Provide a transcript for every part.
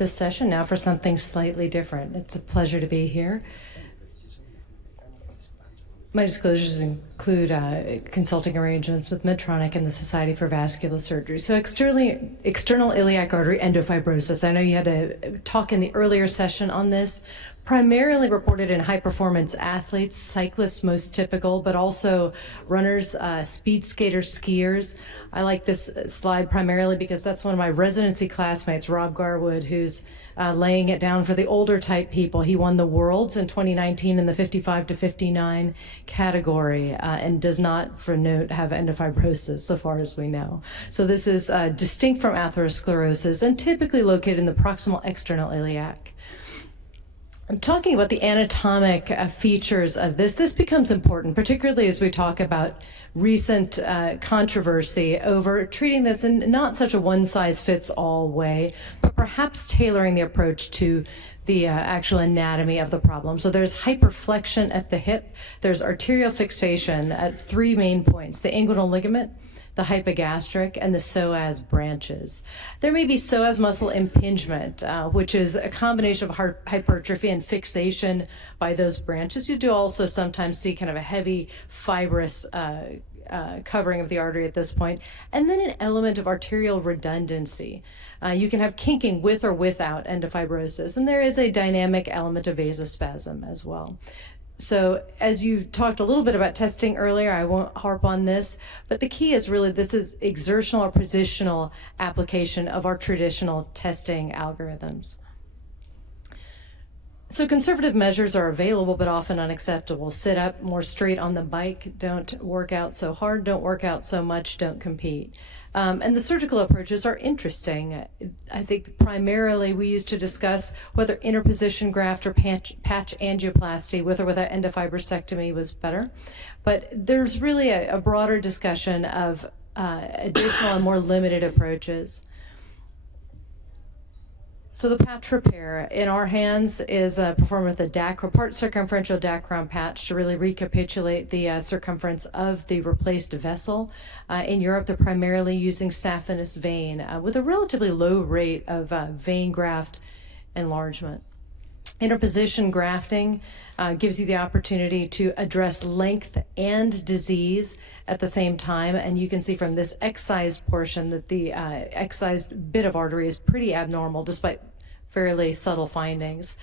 this session now for something slightly different. It's a pleasure to be here. My disclosures include consulting arrangements with Medtronic and the Society for Vascular Surgery. So external iliac artery endofibrosis. I know you had a talk in the earlier session on this, primarily reported in high-performance athletes, cyclists most typical, but also runners, speed skaters, skiers. I like this slide primarily because that's one of my residency classmates, Rob Garwood, who's laying it down for the older type people. He won the Worlds in 2019 in the 55 to 59 category and does not, for note, have endofibrosis so far as we know. So this is distinct from atherosclerosis and typically located in the proximal external iliac. I'm talking about the anatomic features of this. This becomes important, particularly as we talk about recent controversy over treating this in not such a one-size-fits-all way, but perhaps tailoring the approach to the actual anatomy of the problem. So there's hyperflexion at the hip, there's arterial fixation at three main points: the inguinal ligament, the hypogastric, and the psoas branches. There may be psoas muscle impingement, which is a combination of hypertrophy and fixation by those branches. You do also sometimes see kind of a heavy fibrous covering of the artery at this point, and then an element of arterial redundancy. You can have kinking with or without endofibrosis, and there is a dynamic element of vasospasm as well. So as you talked a little bit about testing earlier, I won't harp on this, but the key is really this is exertional or positional application of our traditional testing algorithms. So conservative measures are available, but often unacceptable. Sit up more straight on the bike, don't work out so hard, don't work out so much, don't compete. And the surgical approaches are interesting. I think primarily we used to discuss whether interposition graft or patch angioplasty with or without endofibrosectomy was better. But there's really a broader discussion of additional and more limited approaches. So the patch repair in our hands is performed with a Dacron, part circumferential Dacron patch to really recapitulate the circumference of the replaced vessel. In Europe, they're primarily using saphenous vein with a relatively low rate of vein graft enlargement. Interposition grafting gives you the opportunity to address length and disease at the same time, and you can see from this excised portion that the excised bit of artery is pretty abnormal despite fairly subtle findings.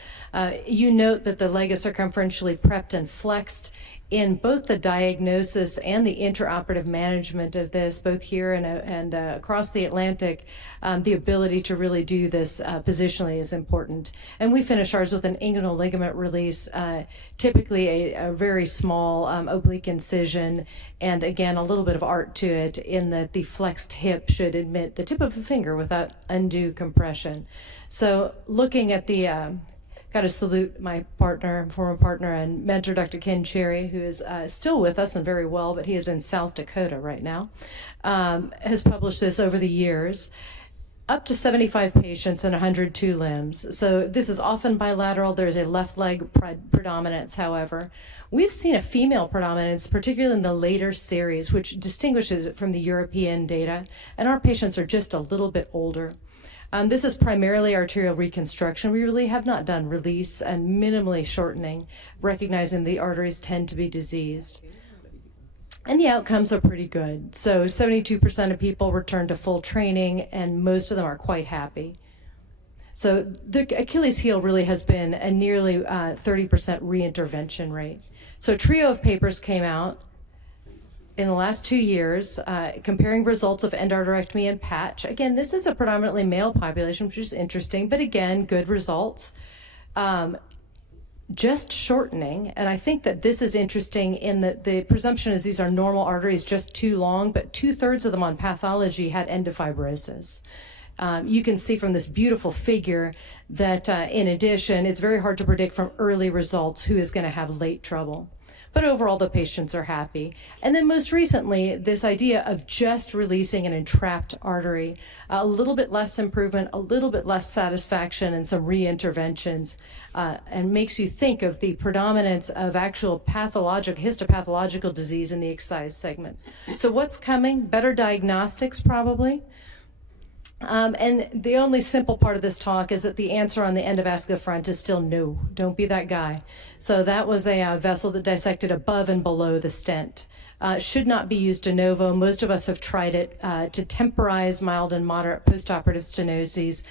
You note that the leg is circumferentially prepped and flexed in both the diagnosis and the intraoperative management of this, both here and across the Atlantic. The ability to really do this positionally is important. And we finish ours with an inguinal ligament release, typically a very small oblique incision, and again, a little bit of art to it in that the flexed hip should admit the tip of a finger without undue compression. So looking at the got to salute my partner, former partner and mentor, Dr. Ken Cherry, who is still with us and very well, but he is in South Dakota right now, has published this over the years. Up to 75 patients and 102 limbs. So this is often bilateral. There's a left leg predominance, however. We've seen a female predominance, particularly in the later series, which distinguishes it from the European data, and our patients are just a little bit older. This is primarily arterial reconstruction. We really have not done release and minimally shortening, recognizing the arteries tend to be diseased. And the outcomes are pretty good. So 72% of people return to full training, and most of them are quite happy. So the Achilles heel really has been a nearly 30% reintervention rate. So a trio of papers came out in the last 2 years, comparing results of endarterectomy and patch. Again, this is a predominantly male population, which is interesting, but again, good results. Just shortening, and I think that this is interesting in that the presumption is these are normal arteries, just too long, but 2/3 of them on pathology had endofibrosis. You can see from this beautiful figure that in addition, it's very hard to predict from early results who is going to have late trouble. But overall, the patients are happy. And then most recently, this idea of just releasing an entrapped artery, a little bit less improvement, a little bit less satisfaction, and some re-interventions, and makes you think of the predominance of actual histopathological disease in the excised segments. So what's coming? Better diagnostics, probably. And the only simple part of this talk is that the answer on the endovascular front is still no. Don't be that guy. So that was a vessel that dissected above and below the stent. Should not be used de novo. Most of us have tried it to temporize mild and moderate postoperative stenoses.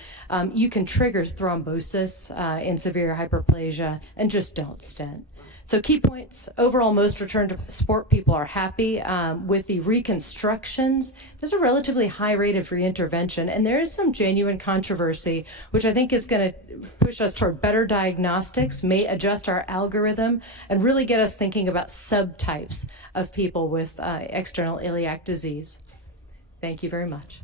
You can trigger thrombosis in severe hyperplasia, and just don't stent. So key points, overall, most return to sport people are happy. With the reconstructions, there's a relatively high rate of reintervention, and there is some genuine controversy, which I think is going to push us toward better diagnostics, may adjust our algorithm, and really get us thinking about subtypes of people with external iliac disease. Thank you very much.